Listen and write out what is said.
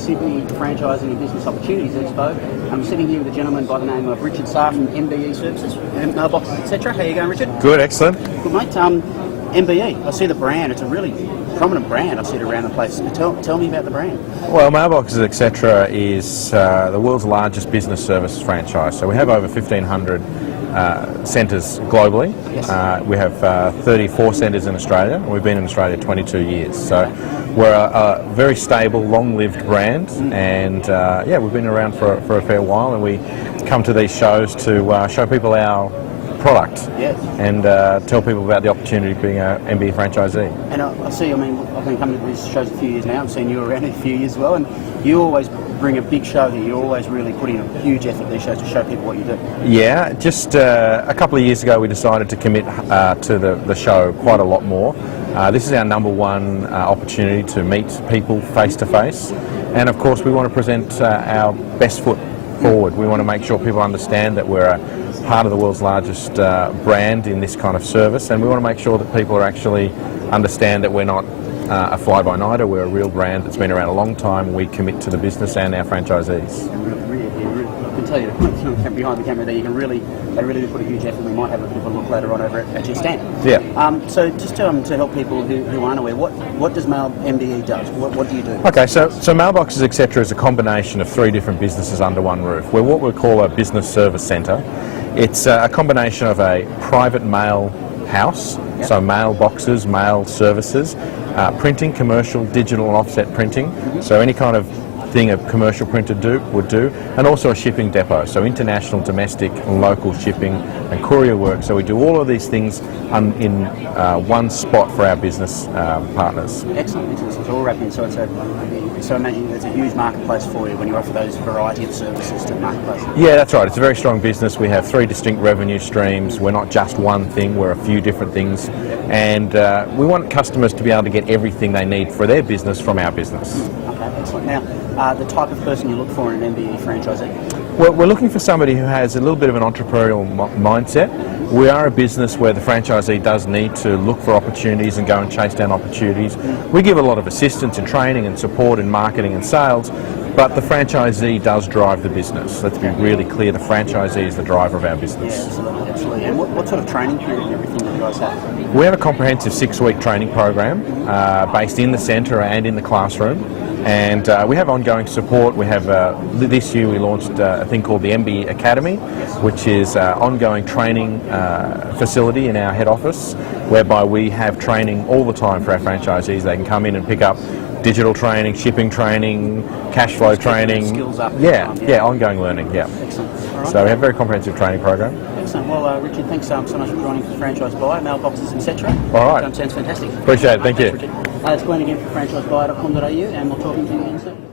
Sydney Franchising and Business Opportunities Expo. I'm sitting here with a gentleman by the name of Richard Sarr from MBE Services, mailboxes, etc. How are you going, Richard? Good, excellent. Good, mate. MBE, I see the brand. It's a really prominent brand. I see it around the place. Tell me about the brand. Well, Mailboxes, etc. is the world's largest business services franchise. So we have over 1,500 centres globally. Yes. We have 34 centres in Australia, and we've been in Australia 22 years. So we're a very stable, long-lived brand, and we've been around for a fair while, and we come to these shows to show people our product and tell people about the opportunity of being an MBE franchisee. And I see, I've been coming to these shows a few years now. I've seen you around a few years as well, and you always bring a big show here. You always really put in a huge effort these shows to show people what you do. Yeah, just a couple of years ago we decided to commit to the show quite a lot more. This is our number one opportunity to meet people face to face, and of course we want to present our best foot forward. We want to make sure people understand that we're a part of the world's largest brand in this kind of service, and we want to make sure that people are actually understand that we're not a fly-by-nighter. We're a real brand that's been around a long time. We commit to the business and our franchisees. I can tell you behind the camera there, they really do put a huge effort. We might have a bit of a look later on over at your stand. Yeah. So just to help people who aren't aware, what does MBE does? What do you do? Okay, so Mailboxes, etc. is a combination of 3 different businesses under one roof. We're what we call a business service centre. It's a combination of a private mail house, so mailboxes, mail services, printing, commercial, digital and offset printing, so any kind of thing a commercial printer would do, and also a shipping depot, so international, domestic and local shipping and courier work. So we do all of these things in one spot for our business partners. Excellent. It's all wrapped in, so I imagine there's a huge marketplace for you when you offer those variety of services to the marketplace. Yeah, that's right. It's a very strong business. We have 3 distinct revenue streams. We're not just one thing, we're a few different things. And we want customers to be able to get everything they need for their business from our business. Okay, excellent. Now, the type of person you look for in an MBE franchisee? Well, we're looking for somebody who has a little bit of an entrepreneurial mindset. We are a business where the franchisee does need to look for opportunities and go and chase down opportunities. We give a lot of assistance and training and support in marketing and sales, but the franchisee does drive the business. Let's be really clear, the franchisee is the driver of our business. Yeah, absolutely. And what sort of training period and everything do you guys have? We have a comprehensive 6-week training program based in the centre and in the classroom. And we have ongoing support. We have this year we launched a thing called the MBE Academy, which is ongoing training facility in our head office, whereby we have training all the time for our franchisees. They can come in and pick up digital training, shipping training, cash flow training. Skills up. Ongoing learning. Yeah. Excellent. All right. So we have a very comprehensive training program. Excellent. Well, Richard, thanks so much for joining for Franchise Buyer, Mailboxes, etc. All right. Sounds fantastic. Appreciate it. Thank you. It's Glenn again for franchisebuyer.com.au, and we'll talk to you again soon.